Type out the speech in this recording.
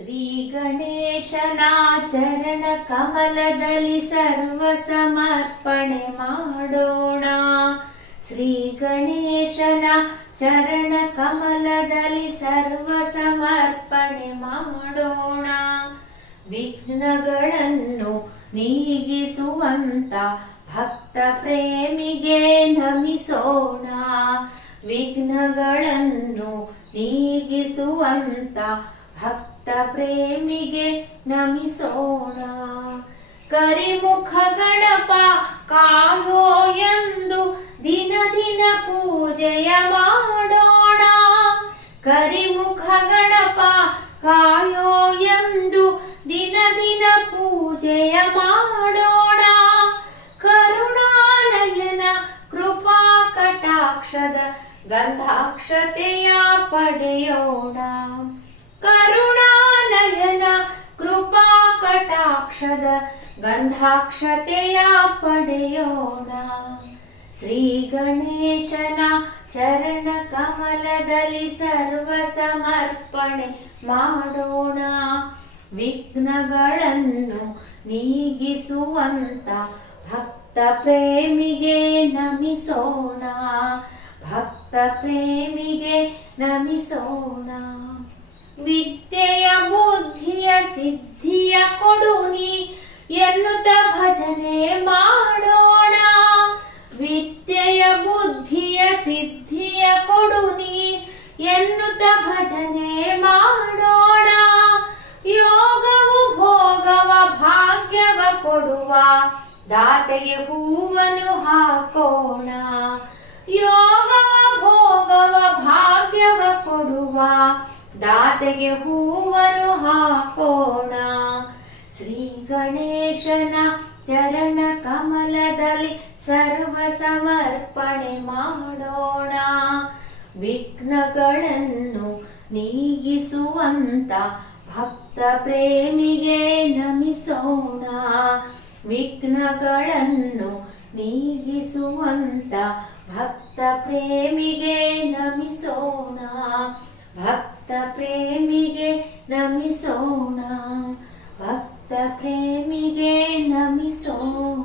ಶ್ರೀ ಗಣೇಶನ ಚರಣ ಕಮಲದಲ್ಲಿ ಸರ್ವ ಸಮರ್ಪಣೆ ಮಾಡೋಣ. ಶ್ರೀ ಗಣೇಶನ ಚರಣ ಕಮಲದಲ್ಲಿ ಸರ್ವ ಸಮರ್ಪಣೆ ಮಾಡೋಣ. ವಿಘ್ನಗಳನ್ನು ನೀಗಿಸುವಂತ ಭಕ್ತ ಪ್ರೇಮಿಗೆ ನಮಿಸೋಣ. ವಿಘ್ನಗಳನ್ನು ನೀಗಿಸುವಂತ ಭಕ್ತ ಪ್ರೇಮಿಗೆ ನಮಿಸೋಣ. ಕರಿಮುಖ ಗಣಪ ಕಾಯೋ ಎಂದು ದಿನ ದಿನ ಪೂಜೆಯ ಮಾಡೋಣ. ಕರಿಮುಖ ಗಣಪ ಕಾಯೋ ಎಂದು ದಿನ ದಿನ ಪೂಜೆಯ ಮಾಡೋಣ. ಕರುಣಾಲಯನ ಕೃಪಾ ಕಟಾಕ್ಷದ ಗಂಧಾಕ್ಷತೆಯ ಪಡೆಯೋಣ. ಕಟಾಕ್ಷದ ಗಂಧಾಕ್ಷತೆಯ ಪಡೆಯೋಣ. ಶ್ರೀ ಗಣೇಶನ ಚರಣ ಕಮಲದಲ್ಲಿ ಸರ್ವ ಸಮರ್ಪಣೆ ಮಾಡೋಣ. ವಿಘ್ನಗಳನ್ನು ನೀಗಿಸುವಂತ ಭಕ್ತ ಪ್ರೇಮಿಗೆ ನಮಿಸೋಣ. ಭಕ್ತ ಪ್ರೇಮಿಗೆ ನಮಿಸೋಣ. ಬುದ್ಧಿಯ ಸಿದ್ಧಿಯ ಕೊಡು ನೀ. ಎನ್ನುತ್ತ ಭಜನೆ ಮಾಡೋಣ. ವಿದ್ಯೆಯ ಬುದ್ಧಿಯ ಸಿದ್ಧಿಯ ಕೊಡು ನೀ. ಎನ್ನುತ್ತ ಭಜನೆ ಮಾಡೋಣ. ಯೋಗವು ಭೋಗವ ಭಾಗ್ಯವ ಕೊಡುವ. ದಾತೆಗೆ ಹೂವನ್ನು ಹಾಕೋಣ. ಯೋಗವ ಭೋಗವ ಭಾಗ್ಯವ ಕೊಡುವ. ದಾತೆಗೆ ಹೂವನ್ನು ಹಾಕೋಣ. ಶ್ರೀ ಗಣೇಶನ ಚರಣ ಕಮಲದಲ್ಲಿ ಸರ್ವ ಸಮರ್ಪಣೆ ಮಾಡೋಣ. ವಿಘ್ನಗಳನ್ನು ನೀಗಿಸುವಂತ ಭಕ್ತ ಪ್ರೇಮಿಗೆ ನಮಿಸೋಣ. ವಿಘ್ನಗಳನ್ನು ನೀಗಿಸುವಂತ ಭಕ್ತ ಪ್ರೇಮಿಗೆ ನಮಿಸೋಣ. ಭಕ್ತ ಭಕ್ತ ಪ್ರೇಮಿಗೆ ನಮಿಸೋಣ ಭಕ್ತ ಪ್ರೇಮಿಗೆ ನಮಿಸೋಣ.